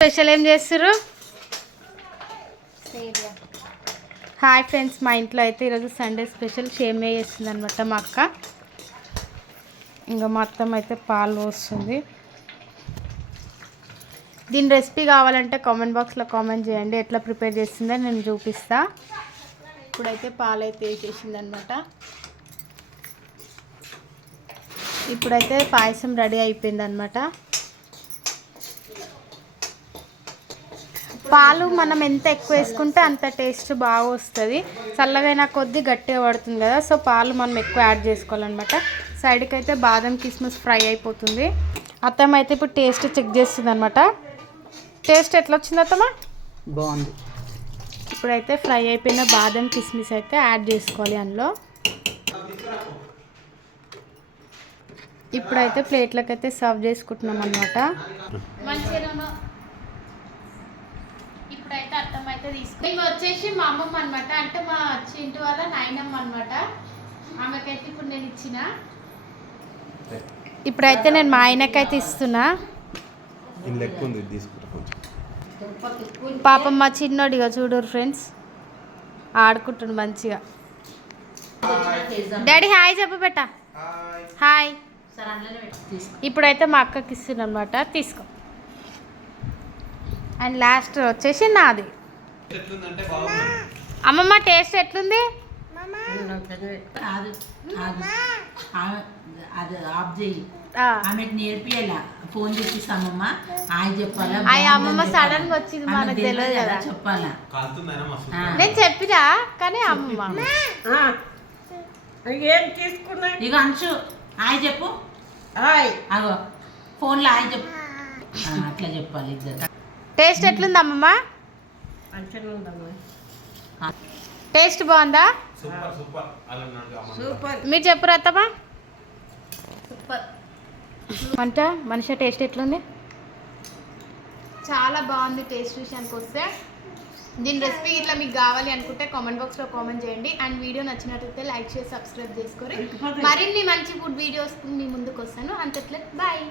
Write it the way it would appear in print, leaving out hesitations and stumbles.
Special ఏం చేస్తారు? Hi friends, మా ఇంట్లో అయితే ఈరోజు సండే స్పెషల్ సేమియా చేస్తుంది అనమాట మా అక్క. ఇంకా మొత్తం అయితే పాలు పోస్తుంది. దీని రెసిపీ కావాలంటే కామెంట్ బాక్స్లో కామెంట్ చేయండి, ఎట్లా ప్రిపేర్ చేస్తుందో నేను చూపిస్తా. ఇప్పుడైతే పాలు అయితే వేసేసింది అనమాట. ఇప్పుడైతే పాయసం రెడీ అయిపోయింది అనమాట. పాలు మనం ఎంత ఎక్కువ వేసుకుంటే అంత టేస్ట్ బాగా వస్తుంది. చల్లగైనా కొద్దీ గట్టిగా పడుతుంది కదా, సో పాలు మనం ఎక్కువ యాడ్ చేసుకోవాలన్నమాట. సైడ్కి అయితే బాదం కిస్మిస్ ఫ్రై అయిపోతుంది. అత్తమ్మ అయితే ఇప్పుడు టేస్ట్ చెక్ చేస్తుంది అనమాట. టేస్ట్ ఎట్లా వచ్చింది అత్తమ్మ? బాగుంది. ఇప్పుడైతే ఫ్రై అయిపోయిన బాదం కిస్మిస్ అయితే యాడ్ చేసుకోవాలి అందులో. ఇప్పుడైతే ప్లేట్లకు అయితే సర్వ్ చేసుకుంటున్నాం అనమాట. ఇప్పుడైతే అత్తమ్మ అయితే తీసుకుని ఇవి వచ్చేసి మా అమ్మమ్మ అనమాట, అంటే మా చింటి వాళ్ళ నాయనమ్మ అనమాట. ఆమెకైతే ఇప్పుడు నేను ఇచ్చిన. ఇప్పుడైతే నేను మా ఆయనకైతే ఇస్తున్నా. పాపం మా చిన్నోడిగా చూడరు ఫ్రెండ్స్, ఆడుకుంటుండు మంచిగా. డాడీ హాయ్ చెప్పు బెట్ట. హాయ్. ఇప్పుడైతే మా అక్కకి ఇస్తున్నా అనమాట, తీసుకో. అండ్ లాస్ట్ వచ్చేసి నాది. అమ్మమ్మ టేస్ట్ ఎట్లుంది? ఫోన్ చేపిస్తామమ్మ, హాయ్ చెప్పాలా. అమ్మమ్మ సడన్ గా వచ్చింది, మనకు తెలియదు కదా చెప్పాలా. నేను చెప్పినా కానీ అమ్మమ్మ ఇక అంచు హాయ్ చెప్పు. అగో ఫోన్లో హాయ్ చెప్పు, అట్లా చెప్పాలి ఇద్దరు. టేస్ట్ ఎట్లుంది అమ్మమ్మ? టేస్ట్ బాగుందా? మీరు చెప్పరు అత్తమ్మా. అంటే మనిషి టేస్ట్ ఎట్లుంది? చాలా బాగుంది. టేస్ట్ విషయానికి వస్తే దీని రెసిపీ ఇట్లా మీకు కావాలి అనుకుంటే కామెంట్ బాక్స్లో కామెంట్ చేయండి. అండ్ వీడియో నచ్చినట్లయితే లైక్ చేసి సబ్స్క్రైబ్ చేసుకోండి. మరిన్ని మంచి ఫుడ్ వీడియోస్ మీ ముందుకు వస్తాను. అంతట్లే బాయ్.